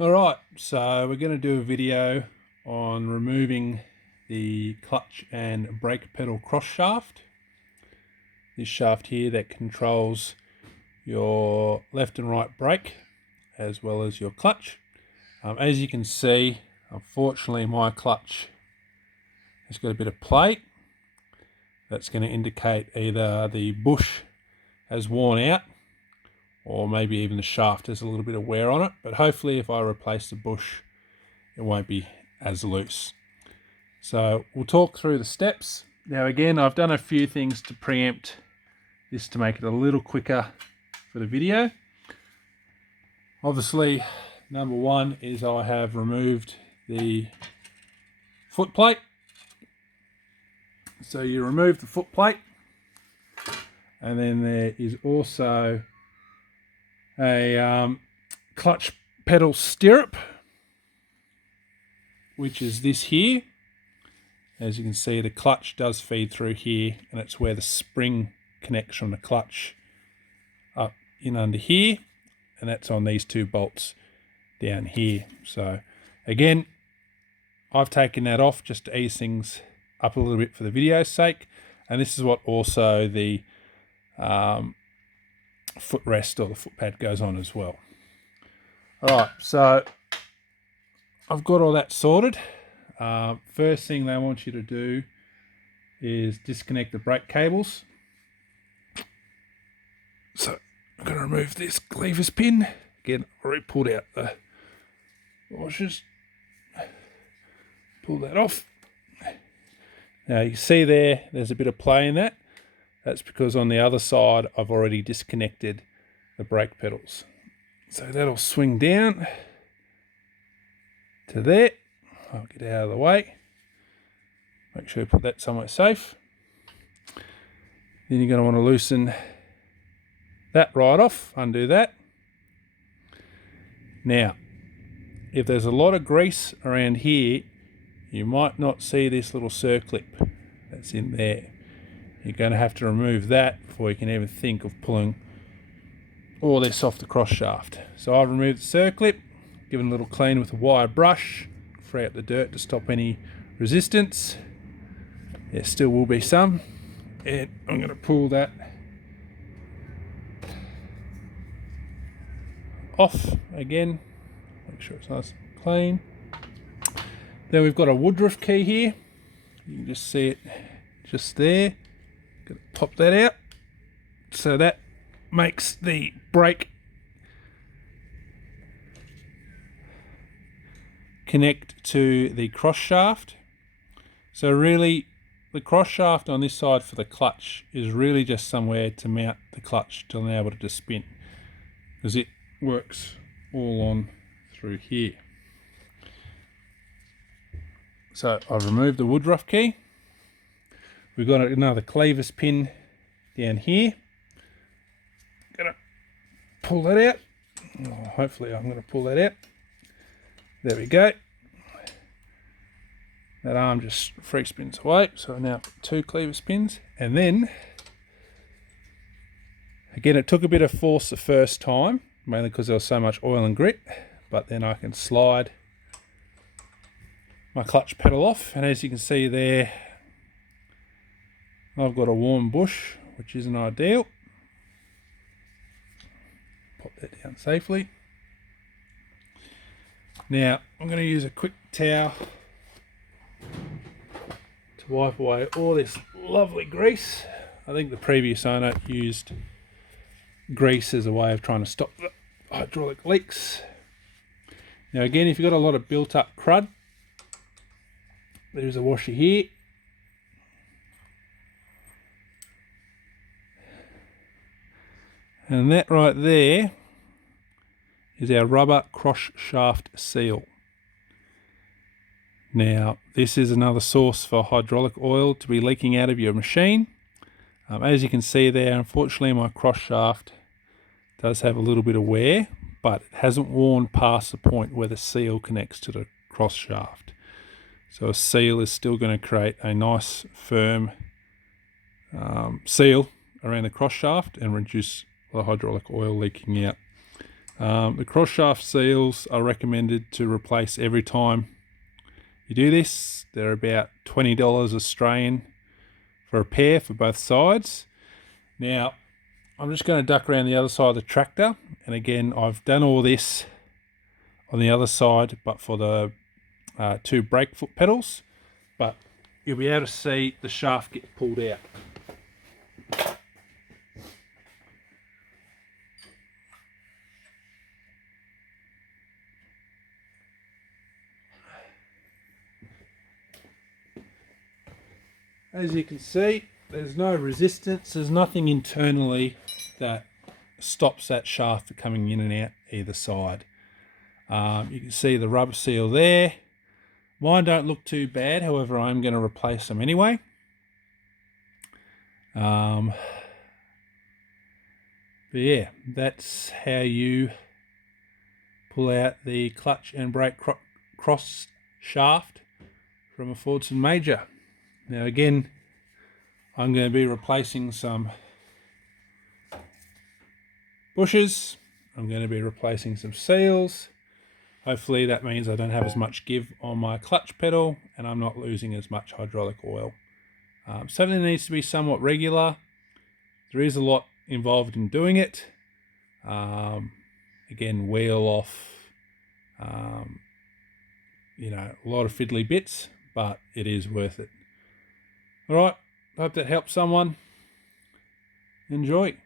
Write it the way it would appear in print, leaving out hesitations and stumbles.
Alright, so we're going to do a video on removing the clutch and brake pedal cross shaft. This shaft here that controls your left and right brake as well as your clutch. As you can see, unfortunately my clutch has got a bit of play. That's going to indicate either the bush has worn out or maybe even the shaft has a little bit of wear on it, but hopefully if I replace the bush it won't be as loose. So we'll talk through the steps. Now again, I've done a few things to preempt this to make it a little quicker for the video. Obviously, number one is I have removed the foot plate. So you remove the foot plate, and then there is also a clutch pedal stirrup, which is this here. As you can see, the clutch does feed through here, and it's where the spring connects from the clutch up in under here, and that's on these two bolts down here. So again, I've taken that off just to ease things up a little bit for the video's sake, and this is what also the footrest or the foot pad goes on as well. Alright, so I've got all that sorted. First thing they want you to do is disconnect the brake cables. So I'm going to remove this clevis pin. Again, I've already pulled out the washers. Pull that off. Now you can see there's a bit of play in that. That's because on the other side I've already disconnected the brake pedals. So that'll swing down to there. I'll get out of the way. Make sure you put that somewhere safe. Then you're going to want to loosen that right off, undo that. Now, if there's a lot of grease around here, you might not see this little circlip that's in there. You're going to have to remove that before you can even think of pulling all this off the cross shaft. So I've removed the circlip, given a little clean with a wire brush, free up the dirt to stop any resistance. There still will be some, and I'm going to pull that off again, make sure it's nice and clean. Then we've got a Woodruff key here. You can just see it just there. Gonna pop that out. So that makes the brake connect to the cross shaft. So really, the cross shaft on this side for the clutch is really just somewhere to mount the clutch to enable it to spin, because it works all on through here. So I've removed the Woodruff key. We've got another clevis pin down here. Gonna pull that out. Oh, hopefully I'm going to pull that out. There we go. That arm just free spins away. So now I've got two clevis pins. And then, again, it took a bit of force the first time, mainly because there was so much oil and grit. But then I can slide my clutch pedal off. And as you can see there, I've got a warm bush, which isn't ideal. Pop that down safely. Now, I'm going to use a quick towel to wipe away all this lovely grease. I think the previous owner used grease as a way of trying to stop the hydraulic leaks. Now again, if you've got a lot of built up crud, there's a washer here. And that right there is our rubber cross shaft seal. Now, this is another source for hydraulic oil to be leaking out of your machine. As you can see there, unfortunately my cross shaft does have a little bit of wear, but it hasn't worn past the point where the seal connects to the cross shaft. So a seal is still going to create a nice firm seal around the cross shaft and reduce the hydraulic oil leaking out. The cross shaft seals are recommended to replace every time you do this. They're about $20 Australian for a pair for both sides. Now, I'm just going to duck around the other side of the tractor, and again, I've done all this on the other side, but for the two brake foot pedals, but you'll be able to see the shaft get pulled out. As you can see, there's no resistance, there's nothing internally that stops that shaft from coming in and out either side. You can see the rubber seal there. Mine don't look too bad, however I'm going to replace them anyway. But yeah, that's how you pull out the clutch and brake cross shaft from a Fordson Major. Now again, I'm going to be replacing some bushes. I'm going to be replacing some seals. Hopefully that means I don't have as much give on my clutch pedal and I'm not losing as much hydraulic oil. Something that needs to be somewhat regular. There is a lot involved in doing it. Again, wheel off, you know, a lot of fiddly bits, but it is worth it. All right, hope that helps someone. Enjoy.